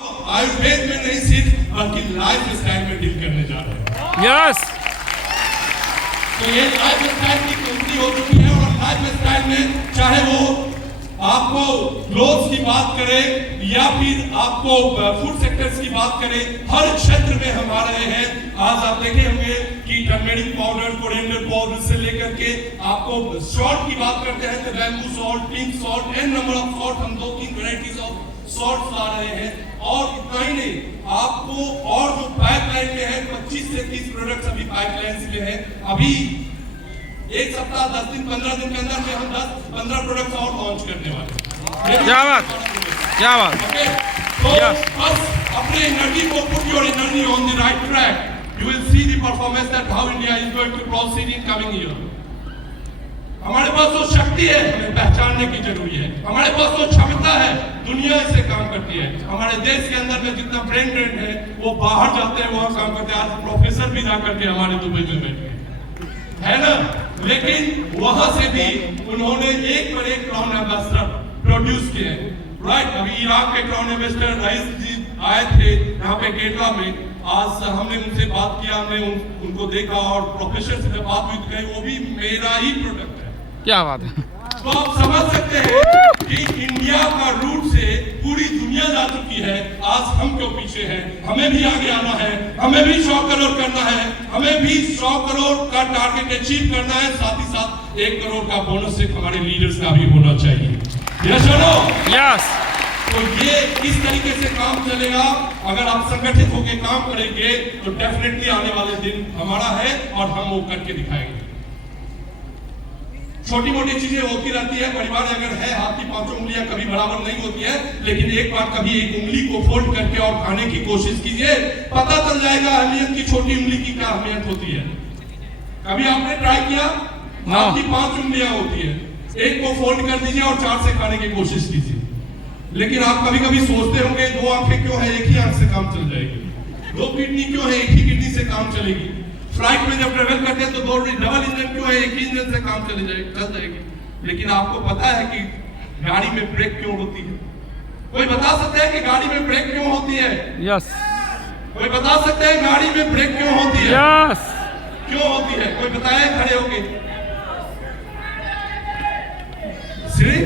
आयुर्वेद में नहीं सिर्फ बल्कि लाइफ स्टाइल में डील करने जा रहे हैं। यस तो ये लाइफ स्टाइल की कंपनी हो चुकी है और लाइफ स्टाइल में चाहे वो आपको क्लोथ्स की बात करें या फिर आपको फूड सेक्टर्स की बात करें, हर क्षेत्र में हम आ रहे हैं। आज आप देखे होंगे कि टर्मेरिक पाउडर, कोरिएंडर पाउडर से लेकर के आपको सॉल्ट की बात करते हैं तो bamboo salt, pink salt, n number of salt, हम 2-3 वैरायटीज ऑफ सॉल्ट ला रहे हैं। और इतना ही नहीं, आपको और जो पाइपलाइन में है 25 से 30 प्रोडक्ट्स अभी पाइपलाइन में है। अभी एक सप्ताह 10 दिन 15 दिन के अंदर में हम 10-15 प्रोडक्ट्स और लॉन्च करने वाले हैं। क्या बात, क्या बात। ओके, तो बस अपने एनर्जी को, put your energy on the right track, you will see the performance that how India is going to proceed in coming year. हमारे पास वो शक्ति है, हमें पहचानने की जरूरी है। हमारे पास वो क्षमता है, दुनिया इससे काम करती है। हमारे देश के अंदर में जितना ब्रेन ड्रेन है वो बाहर जाते हैं, वहां काम करते हैं। आज प्रोफेसर भी जा करके हमारे दुबई में बैठे है ना, लेकिन वहां से भी उन्होंने एक पर एक क्राउन एम्बेसडर प्रोड्यूस किए। राइट, अभी इराक के क्राउन एम्बेसडर रईस जी आए थे यहाँ पे केटला में। आज हमने उनसे बात किया, हमने उनको देखा और प्रोफेसर से बात हुई तो वो भी मेरा ही प्रोडक्ट है। क्या बात है। तो आप समझ सकते हैं कि इंडिया का रूट से पूरी दुनिया जा चुकी है। आज हम क्यों पीछे हैं? हमें भी आगे आना है, हमें भी 100 करोड़ करना है, हमें भी 100 करोड़ का टारगेट अचीव करना है। साथ ही साथ 1 करोड़ का बोनस एक हमारे लीडर्स का भी होना चाहिए। यस और नो? यस। तो ये इस तरीके से काम चलेगा। अगर आप संगठित होकर काम करेंगे तो डेफिनेटली आने वाले दिन हमारा है और हम वो करके दिखाएंगे। छोटी मोटी चीजें होती रहती है, परिवार अगर है, हाथ की 5 उंगलियां कभी बराबर नहीं होती है, लेकिन एक बार कभी एक उंगली को फोल्ड करके और खाने की कोशिश कीजिए, पता चल जाएगा अहमियत की छोटी उंगली की क्या अहमियत होती है। कभी आपने ट्राई किया? हाथ की 5 उंगलियां होती है, एक को फोल्ड कर दीजिए और 4 से खाने की कोशिश कीजिए। लेकिन आप कभी कभी सोचते होंगे 2 आंखें क्यों है, एक ही आंख से काम चल जाएगी। 2 किडनी क्यों है, एक ही किडनी से काम चलेगी। फ्लाइट में जब ट्रेवल करते हैं तो 2 डबल इंजन क्यों है, एक ही इंजन से काम चल जाएगी। लेकिन आपको पता है कि गाड़ी में ब्रेक क्यों होती है? कोई बता सकता है कि गाड़ी में ब्रेक क्यों होती है? यस। कोई बता सकता है गाड़ी में ब्रेक क्यों होती है? यस। क्यों होती है? कोई बताए खड़े होके? सॉरी,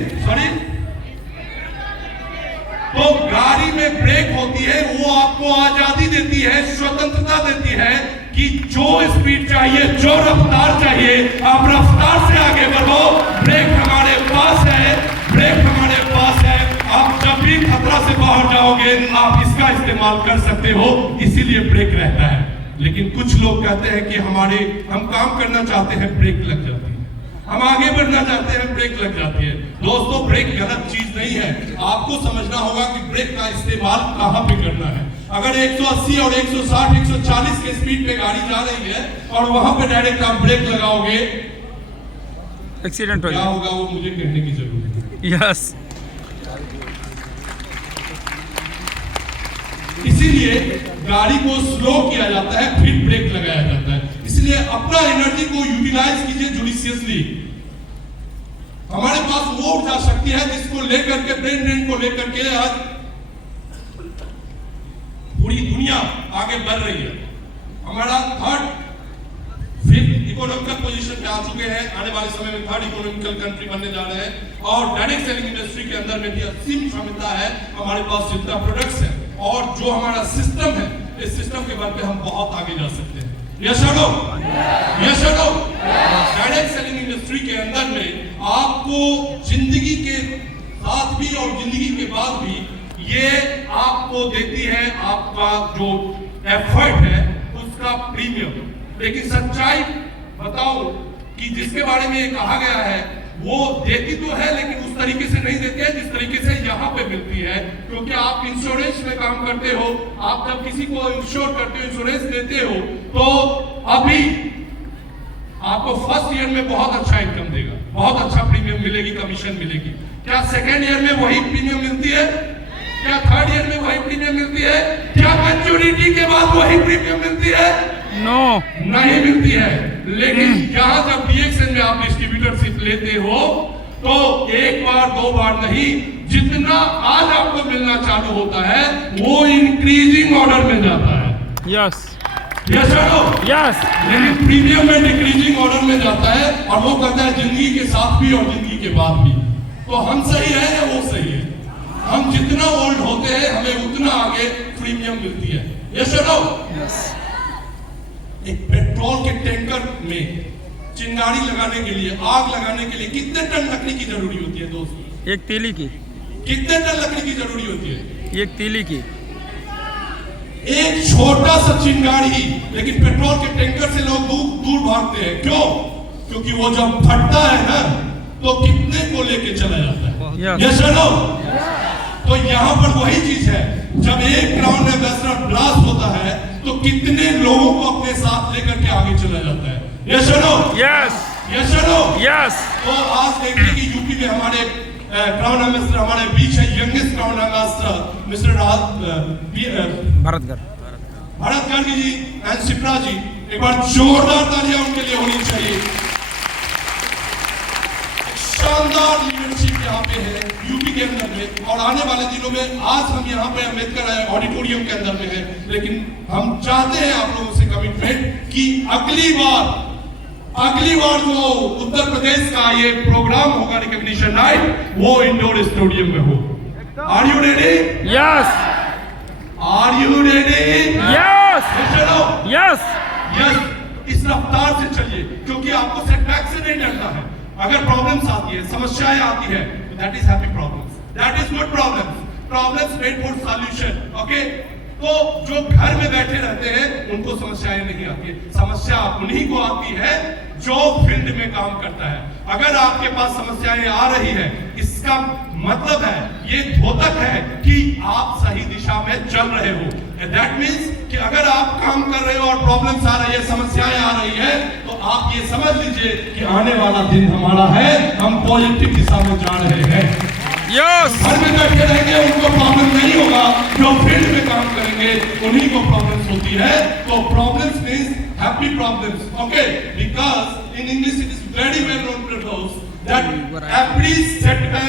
तो गाड़ी में ब्रेक होती है, वो आपको आजादी देती है, स्वतंत्रता देती है कि जो स्पीड चाहिए, जो रफ्तार चाहिए, आप रफ्तार से आगे बढ़ो। ब्रेक हमारे पास है, ब्रेक हमारे पास है। आप जब भी खतरा से बाहर जाओगे आप इसका इस्तेमाल कर सकते हो, इसीलिए ब्रेक रहता है। लेकिन कुछ लोग कहते हैं कि हम काम करना चाहते हैं, ब्रेक लग जाती है। हम आगे बढ़ना चाहते हैं, ब्रेक लग जाती है। दोस्तों, ब्रेक गलत चीज नहीं है। आपको समझना होगा कि ब्रेक का इस्तेमाल कहां पे करना है। अगर 180 और 160, 140 के स्पीड पे गाड़ी जा रही है और वहां पे डायरेक्ट आप ब्रेक लगाओगे, एक्सीडेंट हो क्या होगा वो मुझे कहने की जरूरत है। यस। इसीलिए गाड़ी को स्लो किया जाता है, फिर ब्रेक लगाया जाता है। इसलिए अपना एनर्जी को यूटिलाइज कीजिए जुडिशियसली। हमारे पास वो ऊर्जा शक्ति है जिसको लेकर के, ब्रेन ड्रेन को लेकर के आज पूरी दुनिया आगे बढ़ रही है। हमारा 3rd 5th इकोनॉमिकल पोजीशन पे आ चुके हैं। आने वाले समय में 3rd इकोनॉमिकल कंट्री बनने जा रहे हैं और डायरेक्ट सेलिंग इंडस्ट्री के अंदर में भी असीम क्षमता है। हमारे पास जितना प्रोडक्ट्स है और जो हमारा सिस्टम है, इस सिस्टम के बल पे हम बहुत आगे जा सकते हैं। यस और नो? यस और नो? डायरेक्ट सेलिंग इंडस्ट्री के अंदर में आपको जिंदगी के साथ भी और जिंदगी के बाद भी ये आपको देती है आपका जो एफर्ट है उसका प्रीमियम। लेकिन सच्चाई बताओ कि जिसके बारे में ये कहा गया है वो देती तो है, लेकिन उस तरीके से नहीं देती है जिस तरीके से यहाँ पे मिलती है। क्योंकि आप इंश्योरेंस में काम करते हो, आप जब किसी को इंश्योर करते हो, इंश्योरेंस देते हो, तो अभी आपको फर्स्ट ईयर में बहुत अच्छा इनकम देगा, बहुत अच्छा प्रीमियम मिलेगी, कमीशन मिलेगी। क्या सेकेंड ईयर में वही प्रीमियम मिलती है? क्या 3rd ईयर में वही प्रीमियम मिलती है? क्या मैच्योरिटी के बाद वही प्रीमियम मिलती है? नो, नहीं मिलती है। लेकिन यहाँ जब डीएक्सएन में आप डिस्ट्रीब्यूटरशिप लेते हो तो 1 बार 2 बार नहीं, जितना आज आपको मिलना चालू होता है वो इंक्रीजिंग ऑर्डर में जाता है। Yes yes or no? Yes लेकिन प्रीमियम में डिक्रीजिंग ऑर्डर में जाता है और वो कहता है जिंदगी के साथ भी और जिंदगी के बाद भी। तो हम सही है या वो सही है? हम जितना ओल्ड होते हैं हमें उतना आगे प्रीमियम मिलती है। Yes or no? एक पेट्रोल के टैंकर में चिंगारी लगाने के लिए, आग लगाने के लिए कितने टन लकड़ी की जरूरी होती है दोस्त? एक तीली की, कितने टन लकड़ी की जरूरी होती है? एक तीली की। एक छोटा सा चिंगारी, लेकिन पेट्रोल के टैंकर से लोग दूर दूर भागते हैं। क्यों? क्योंकि वो जब फटता है ना तो कितने को लेके चला जाता है। Yes or no? तो यहाँ पर वही चीज है, जब एक क्राउन एम्बेसडर ब्लास्ट होता है तो कितने लोगों को अपने साथ लेकर के आगे चला जाता है। Yes or no? Yes yes or no? Yes तो आज देखिए कि यूपी में हमारे क्राउन एम्बेसडर हमारे बीच है, youngest crown ambassador mister Bharat Gandhi ji and Shipra ji. एक बार जोरदार तालियां उनके लिए होनी चाहिए। शानदार लीडरशिप यहाँ पे है यूपी के अंदर में, और आने वाले दिनों में आज हम यहाँ पे अम्बेडकर ऑडिटोरियम के अंदर में है, लेकिन हम चाहते हैं आप लोगों से कमिटमेंट कि अगली बार जो उत्तर प्रदेश का ये प्रोग्राम होगा रिकॉग्निशन नाइट, वो इंडोर स्टेडियम में हो। Are you ready? Yes are you ready? Yes चलो यस यस, इस रफ्तार से चलिए, क्योंकि आपको सेटबैक से नहीं डरना है। अगर प्रॉब्लम्स आती है, समस्याएं आती है, that is happy problems, that is good problems made for solution. Okay, तो जो घर में बैठे रहते हैं उनको समस्याएं नहीं आती है। समस्या उन्हीं को आती है जो फील्ड में काम करता है। अगर आपके पास समस्याएं आ रही है, इसका मतलब है, ये द्योतक है कि आप सही दिशा में चल रहे हो। दैट मीन्स कि अगर आप काम कर रहे हो और प्रॉब्लम्स आ रही है, समस्याएं आ रही है, तो आप ये समझ लीजिए कि आने वाला दिन हमारा है, हम पॉजिटिव दिशा में जा रहे हैं। यस घर में बैठे रहेंगे उनको प्रॉब्लम नहीं होगा, जो फील्ड में काम करेंगे उन्हीं को प्रॉब्लम्स होती है। तो problems means happy problems. Okay, because in English it is very well known to those that every setback